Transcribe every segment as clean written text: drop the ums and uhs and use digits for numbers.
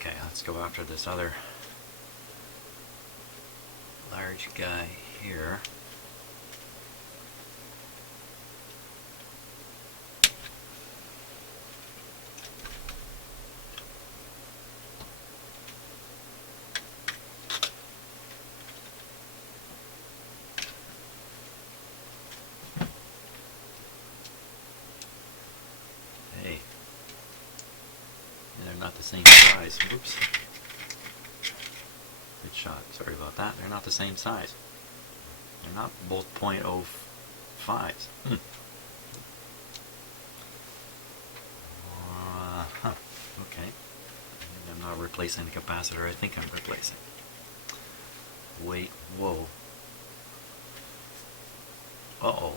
Okay, let's go after this other large guy here. Hey, they're not the same size. Oops. Good shot. Sorry about that. They're not the same size. They're not both .05s. Okay. I'm not replacing the capacitor. I think I'm replacing. Wait. Whoa. Uh-oh.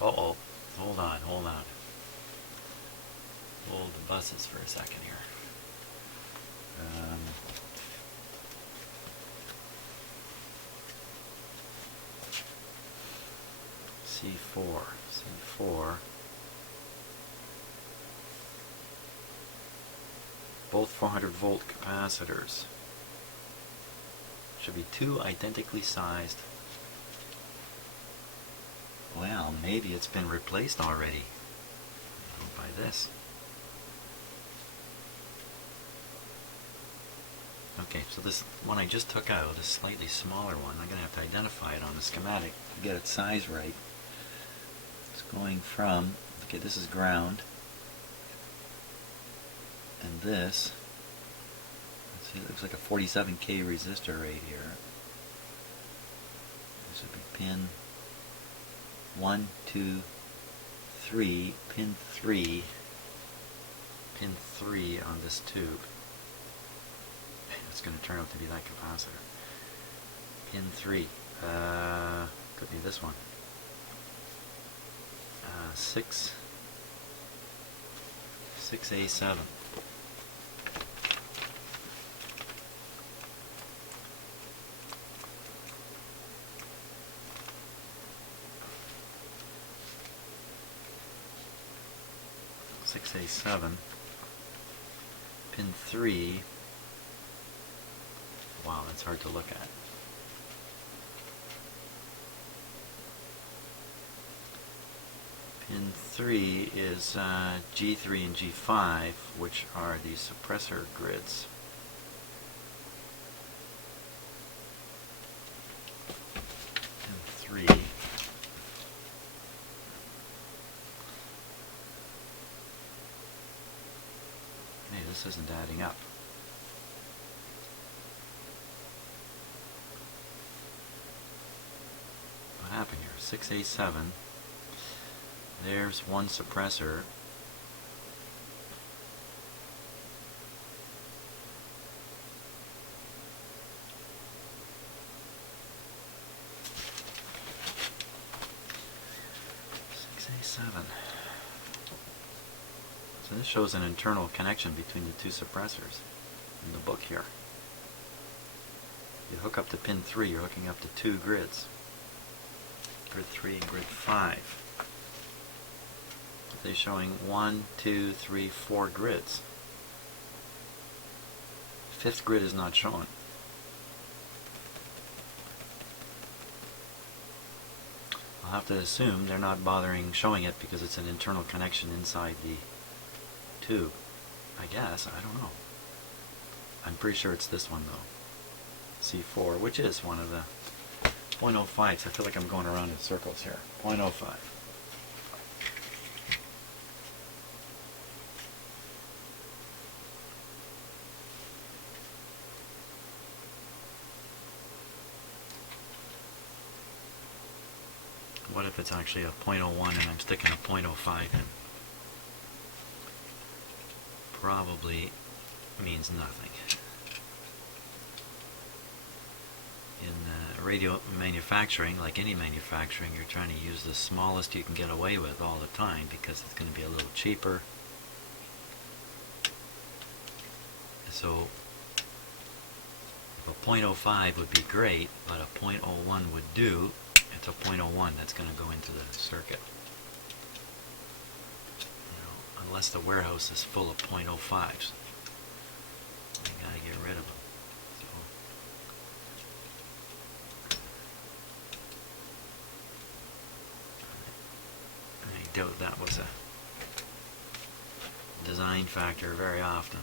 Uh-oh. Hold on. Hold on. Hold the buses for a second here. C4, both 400 volt capacitors. Should be two identically sized. Well, maybe it's been replaced already by this. Okay, so this one I just took out, this slightly smaller one, I'm going to have to identify it on the schematic to get its size right. It's going from, okay, this is ground, and this, let's see, it looks like a 47K resistor right here. This would be pin 1, 2, 3, pin 3 on this tube. It's going to turn out to be that capacitor. Pin 3, could be this one. 6A7. Pin 3. Wow, that's hard to look at. Pin 3 is G3 and G5, which are the suppressor grids. Pin 3. Hey, this isn't adding up. What happened here? 6A7. There's one suppressor. So this shows an internal connection between the two suppressors in the book here. You hook up to pin 3, you're hooking up to two grids. Grid 3 and grid 5. They're showing 1, 2, 3, 4 grids. Fifth grid is not shown. I'll have to assume they're not bothering showing it because it's an internal connection inside the tube. I guess, I don't know. I'm pretty sure it's this one though. C4, which is one of the .05s. I feel like I'm going around in circles here. .05. What if it's actually a .01 and I'm sticking a .05 in? Probably means nothing. In radio manufacturing, like any manufacturing, you're trying to use the smallest you can get away with all the time because it's going to be a little cheaper. So if a .05 would be great, but a .01 would do, it's a .01 that's going to go into the circuit. You know, unless the warehouse is full of .05s. You got to doubt that was a design factor very often.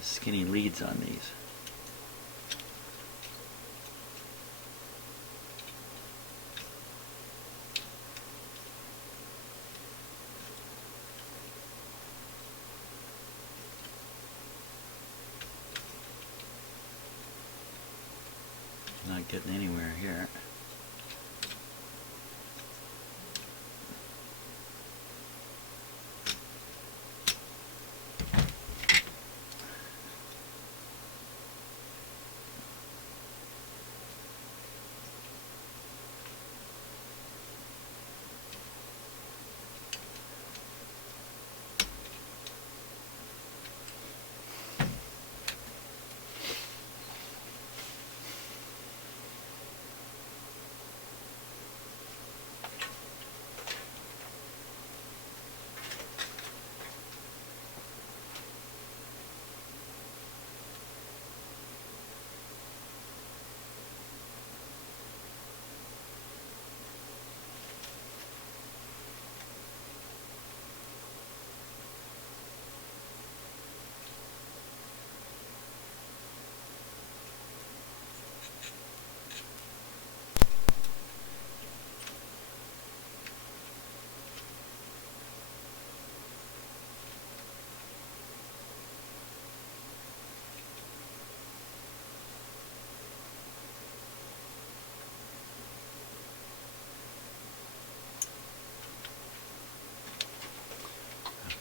Skinny leads on these. Not getting anywhere here.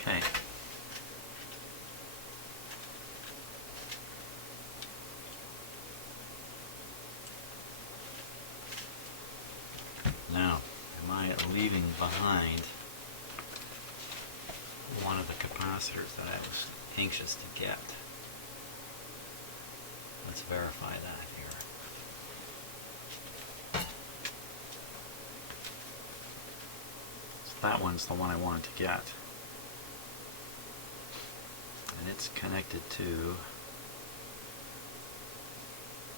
Okay. Now, am I leaving behind one of the capacitors that I was anxious to get? Let's verify that here. So that one's the one I wanted to get. And it's connected to...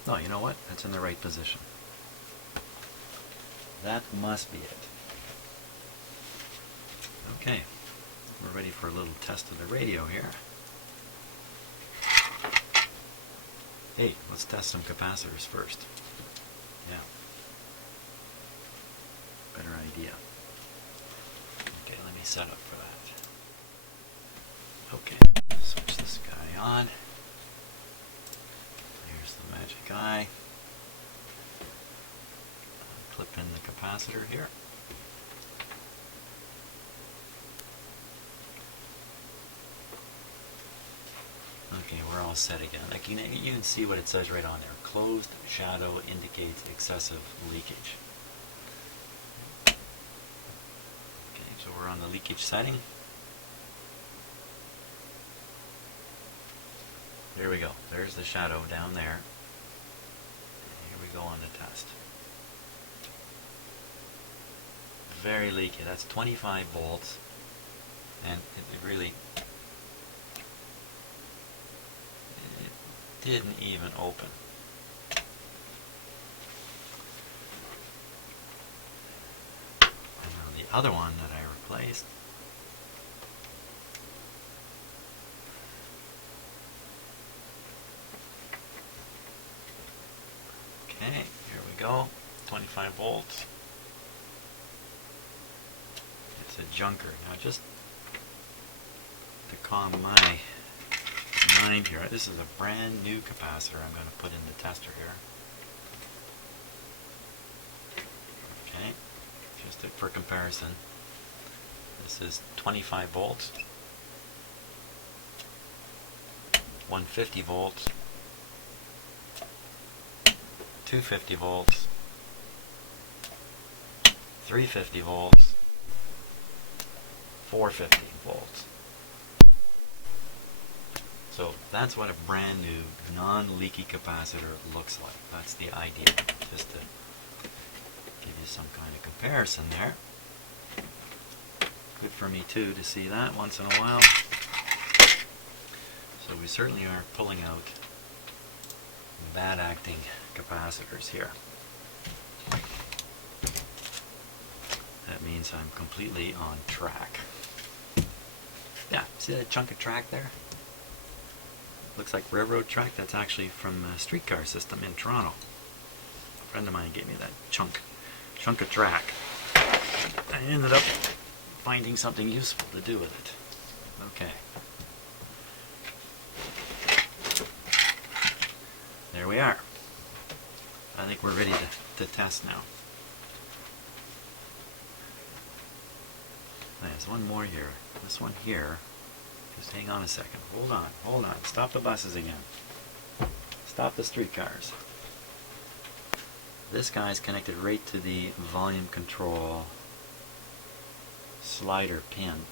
Oh, you know what? That's in the right position. That must be it. Okay, we're ready for a little test of the radio here. Hey, let's test some capacitors first. Yeah. Better idea. Okay, let me set up for that. Okay, switch this guy on. Here's the magic eye. Clip in the capacitor here. Okay, we're all set again. Like you can see what it says right on there. Closed shadow indicates excessive leakage. Okay, so we're on the leakage setting. There we go. There's the shadow down there. we go on the test. Very leaky. That's 25 volts, and it really didn't even open. And now the other one that I replaced, okay, here we go, 25 volts. It's a junker. Now just to calm my mind here, this is a brand new capacitor I'm going to put in the tester here. Okay, just for comparison, this is 25 volts, 150 volts, 250 volts, 350 volts, 450 volts. So that's what a brand new non-leaky capacitor looks like. That's the idea, just to give you some kind of comparison there. Good for me too to see that once in a while. So we certainly are pulling out bad acting capacitors here. That means I'm completely on track. Yeah, see that chunk of track there? Looks like railroad track. That's actually from a streetcar system in Toronto. A friend of mine gave me that chunk of track. I ended up finding something useful to do with it. Okay. There we are. I think we're ready to test now. There's one more here. This one here. Just hang on a second. Hold on. Stop the buses again. Stop the streetcars. This guy's connected right to the volume control slider pin.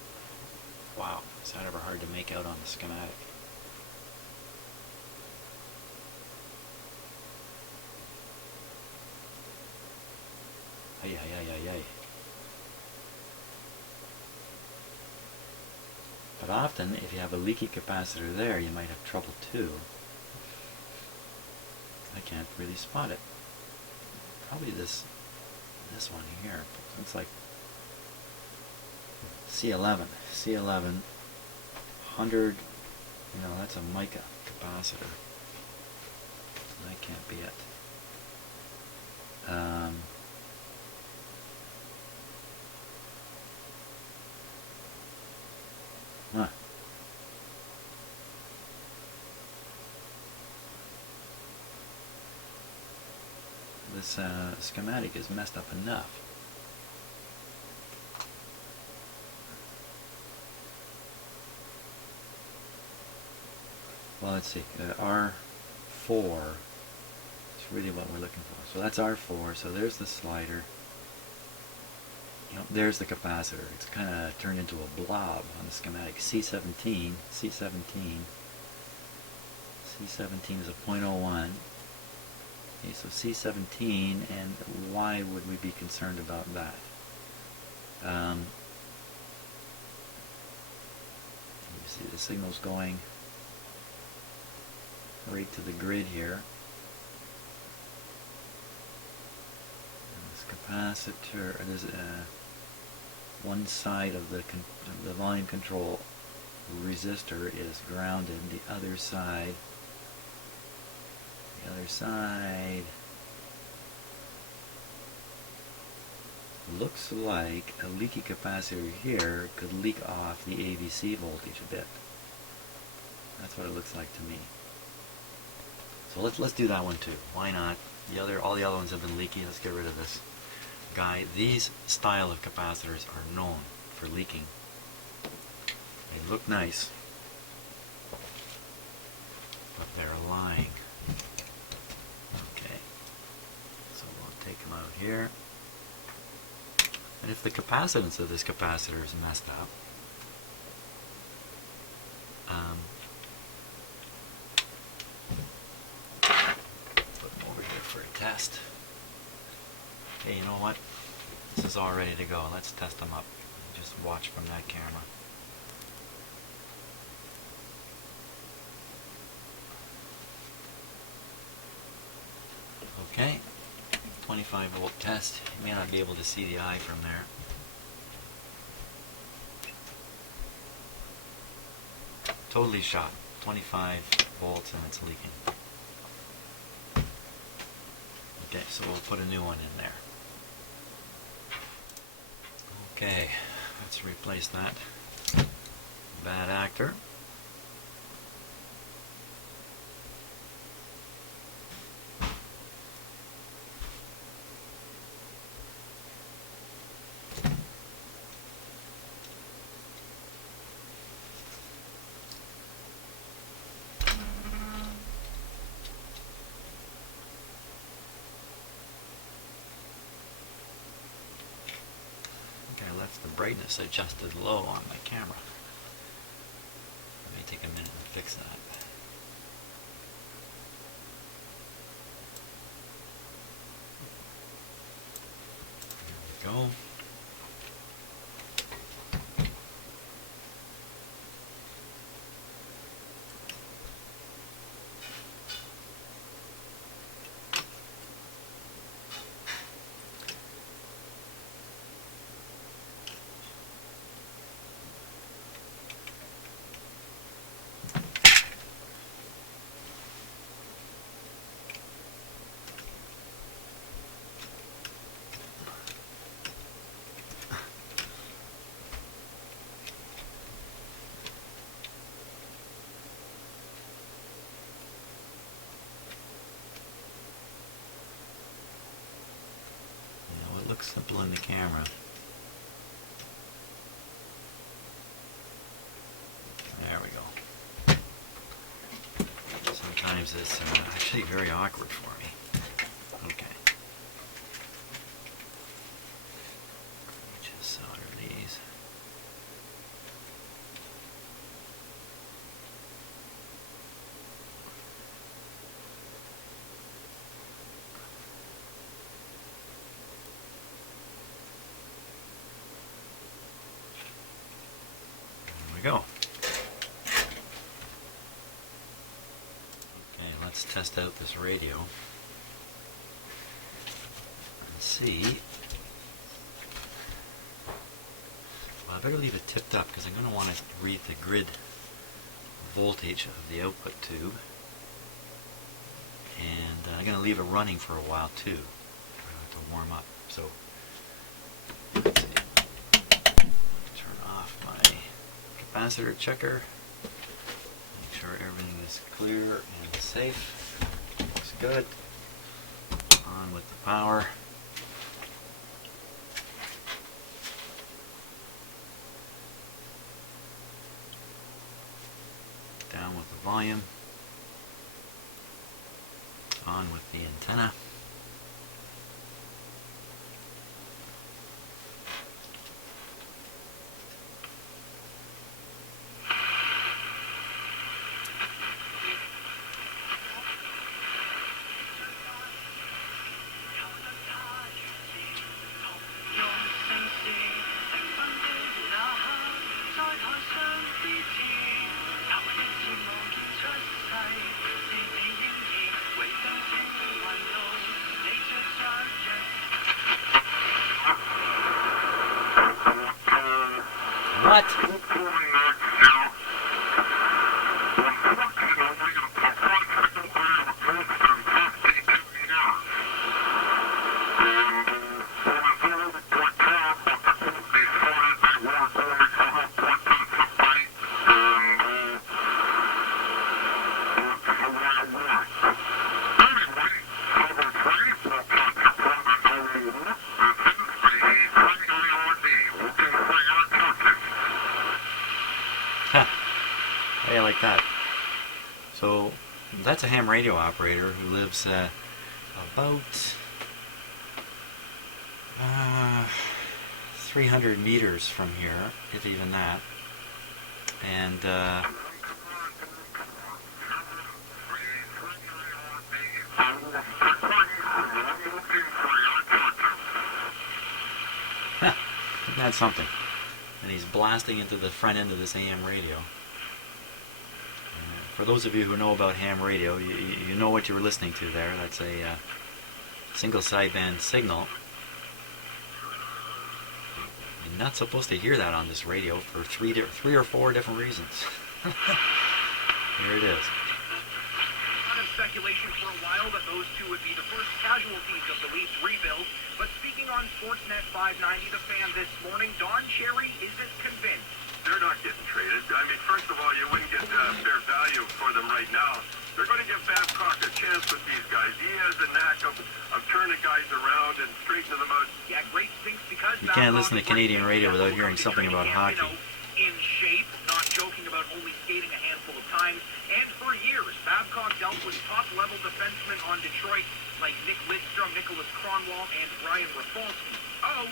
Wow, is that ever hard to make out on the schematic? Ay. But often, if you have a leaky capacitor there, you might have trouble too. I can't really spot it. Probably this one here. Looks like C11. C11, 100, that's a mica capacitor. That can't be it. Huh. This schematic is messed up enough. Well, let's see. R4 is really what we're looking for. So that's R4. So there's the slider. There's the capacitor. It's kind of turned into a blob on the schematic. C17 is a 0.01. Okay, so C17, and why would we be concerned about that? You see the signal's going right to the grid here. And this capacitor, there's one side of the volume control resistor is grounded. The other side looks like a leaky capacitor here could leak off the AVC voltage a bit. That's what it looks like to me. So let's do that one too. Why not? All the other ones have been leaky. Let's get rid of this guy. These style of capacitors are known for leaking. They look nice, but they're lying. Okay, so we'll take them out here. And if the capacitance of this capacitor is messed up, put them over here for a test. Okay, you know what? This is all ready to go. Let's test them up. Just watch from that camera. Okay, 25 volt test. You may not be able to see the eye from there. Totally shot. 25 volts and it's leaking. Okay, so we'll put a new one in there. Okay, let's replace that bad actor. I left the brightness adjusted low on my camera. It may take a minute to fix that. There we go. Looks simple in the camera. There we go. Sometimes it's actually very awkward for me. Okay. Let me just solder these. Go. Okay, let's test out this radio and see. Well, I better leave it tipped up because I'm going to want to read the grid voltage of the output tube, and I'm going to leave it running for a while too to warm up. So let's see. Turn off my capacitor checker. Make sure everything is clear and safe. Looks good. On with the power. Down with the volume. On with the antenna. What? How do you like that? So that's a ham radio operator who lives about 300 meters from here, if even that. And Isn't that something? And he's blasting into the front end of this AM radio. For those of you who know about ham radio, you know what you were listening to there. That's a single sideband signal. You're not supposed to hear that on this radio for three or four different reasons. Here it is. Speculation for a while that those two would be the first casualties of the Leafs rebuild, but speaking on Sportsnet 590 The Fan this morning, Don Cherry isn't convinced. They're not getting traded. I mean, first of all, you wouldn't get fair value for them right now. They're going to give Babcock a chance with these guys. He has a knack of turning guys around and straightening them out. Yeah, great stinks because you can't listen to Canadian radio without hearing something about hockey. In shape, not joking about only skating a handful of times, and for years, Babcock dealt with top-level defensemen on Detroit like Nick Lidstrom, Nicholas Kronwall, and Brian Rafalski. Oh,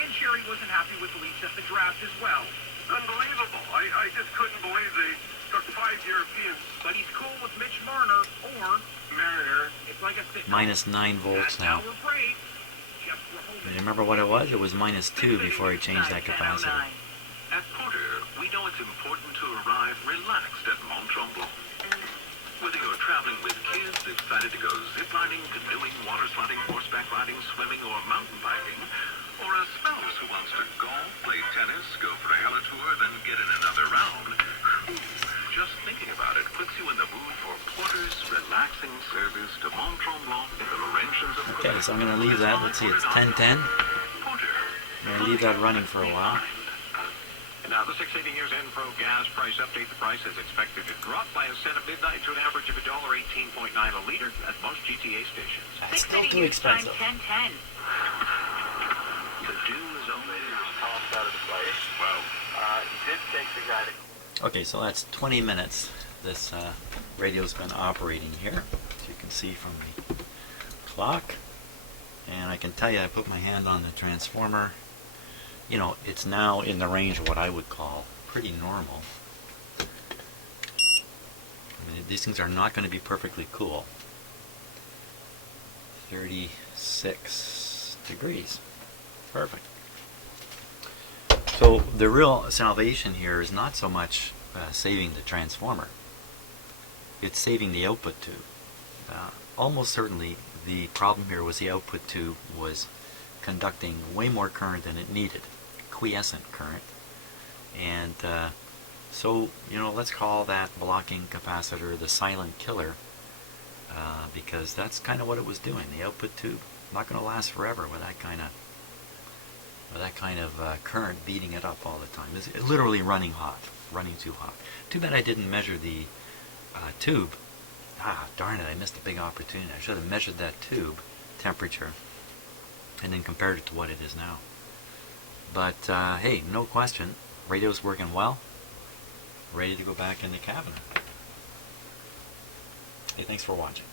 and Cherry wasn't happy with the Leafs at the draft as well. Unbelievable. I just couldn't believe they took 5 Europeans. But he's cool with Mitch Marner, or Mariner. It's like a sitcom. Minus 9 volts now. You remember what it was? It was minus 2 before he changed that capacitor. At Porter, we know it's important to arrive relaxed at Mont Tremblant. Whether you're traveling with kids excited to go ziplining, canoeing, water sliding, horseback riding, swimming, or mountain biking, or a spouse who wants to golf, play tennis, go for a heli tour, then get in another round, just thinking about it puts you in the mood for Porter's relaxing service to Mont Tremblant in the Laurentians of Okay, so I'm going to leave that. Let's see, it's 10:10. Porter. I'm going to leave that running for a while. Now, the 680 Years Info gas price update. The price is expected to drop by a cent at midnight to an average of $1.18.9 a liter at most GTA stations. That's still too expensive. 10:10. The dew is over. Out of the play. Well, He did take the guy to... Okay, so that's 20 minutes this radio's been operating here, as you can see from the clock. And I can tell you, I put my hand on the transformer. You know, it's now in the range of what I would call pretty normal. I mean, these things are not going to be perfectly cool. 36 degrees. Perfect. So the real salvation here is not so much saving the transformer. It's saving the output tube. Almost certainly the problem here was the output tube was conducting way more current than it needed. Quiescent current. And so, you know, let's call that blocking capacitor the silent killer, because that's kind of what it was doing. The output tube not going to last forever with that kind of current beating it up all the time. It's literally running hot, running too hot. Too bad I didn't measure the tube. Ah, darn it, I missed a big opportunity. I should have measured that tube temperature and then compared it to what it is now. But hey, no question, radio's working well. Ready to go back in the cabinet. Hey, thanks for watching.